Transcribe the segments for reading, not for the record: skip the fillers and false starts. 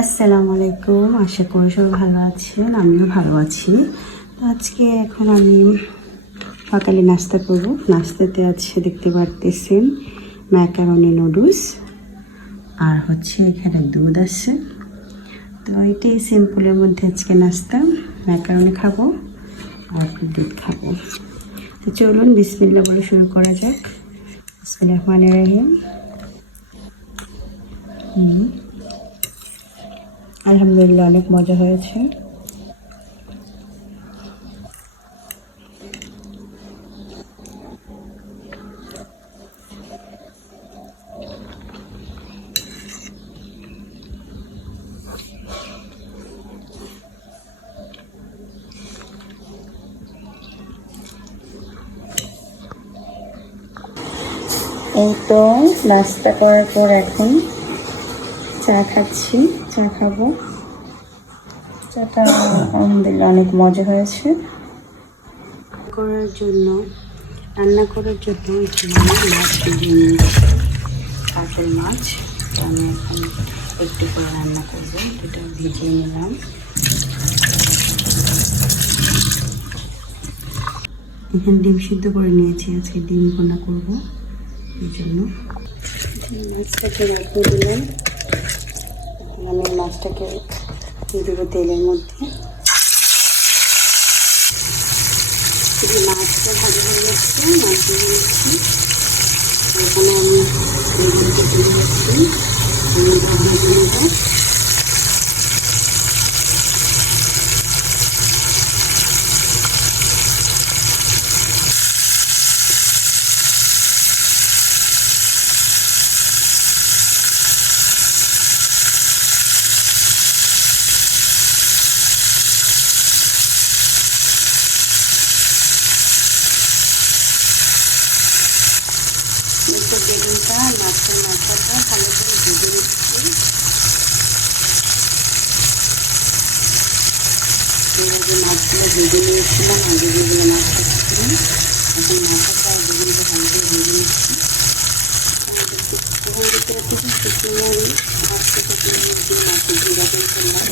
আসসালামু আলাইকুম, আশা করি সবাই ভালো আছেন। আমিও ভালো আছি। তো আজকে এখন আমি সকালে নাস্তা করব। নাস্তাতে আছে দেখতে পারতেছেন ম্যাকারনি নুডলস, আর হচ্ছে এখানে দুধ আছে। তো এটাই সিম্পলের মধ্যে আজকে নাস্তা। ম্যাকারনি খাবো আর দুধ খাবো। তো চলুন বিসমিল্লাহ বলে শুরু করা যাক। বিসমিল্লাহির রহমানির রহিম। আলহামদুলিল্লাহ, অনেক মজা হয়েছে। এই তো নাস্তা করার পর এখন চা খাচ্ছি, চা খাবো। চাটা আলহামদুলিল্লাহ অনেক মজা হয়েছে। রান্না করার জন্য এখানে মাছ ভেজে নিয়েছি, কাতল মাছ। তো আমি এখন একটু করে রান্না করবো, এটা ভিজিয়ে নিলাম। এখানে ডিম সিদ্ধ করে নিয়েছি, আজকে ডিম ভুনা করবো, এই জন্য মাছটাকে রেখে দিলাম। আমি মাছটাকে দিয়ে দেবো তেলের মধ্যে। মাছটা ভাজি হয়ে যাচ্ছে, মাছ দিয়ে দিচ্ছি। এখানে আমি বেগুনকে দিয়ে যাচ্ছি, ভেজে নেব। বেগুনটা মাছের মাথাটা ভালো করে ভেজে নিচ্ছি। যে মাছগুলো ভেজে নিয়েছিলাম আগে, যেগুলো মাছ খাচ্ছিলাম, এখন মাথাটা বেগুনটা ভালো করে ভেজে নিচ্ছি। এখন দেখতে পাচ্ছি শুকনো মরিচ, মাছটা শুকনো মরিচ দিয়ে মাছের জিরাটা করলাম।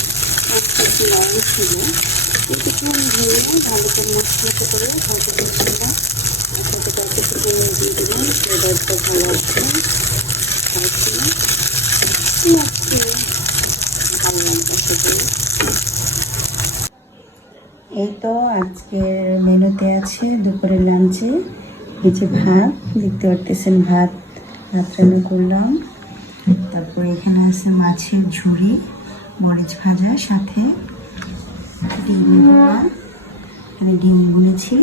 মাছটা একটু নরম ছিল, কিছুক্ষণ ধুয়ে ভালো করে মশলাটা করে হয়তো বেগুনটা সাথে কয়েকটা শুকনো মরিচ দিয়ে দিলাম। ফ্লেভারটা ভালো আসছে, ভালো লাগবে সেটাই। এই তো আজকের মেনুতে আছে দুপুরের লাঞ্চে এই যে ভাত, দেখতে পারতেছেন ভাত রান্না করলাম। তারপরে এখানে আছে মাছের ঝুড়ি, মরিচ ভাজা, সাথে ডিম ভুনা, এখানে ডিম বুনেছি।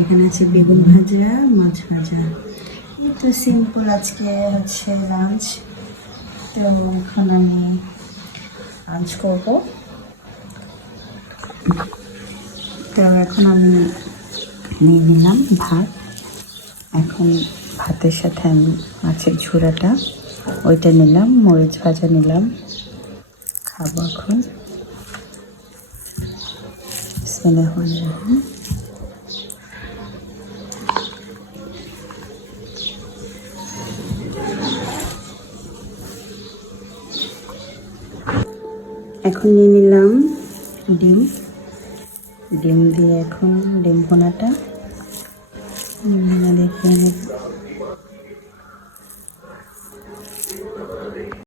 এখানে আছে বেগুন ভাজা, মাছ ভাজা। এই তো সিম্পল আজকে হচ্ছে লাঞ্চ। তো এখন আমি লাঞ্চ করবো। তো এখন আমি নিয়ে নিলাম ভাত। এখন ভাতের সাথে আমি মাছের ঝুড়াটা ওইটা নিলাম, মরিচ ভাজা নিলাম, খাবো এখন। বিসমিল্লাহির রহমানির রহিম। এখন নিয়ে নিলাম ডিম দিয়ে এখন ডিম ভুনাটা দেখে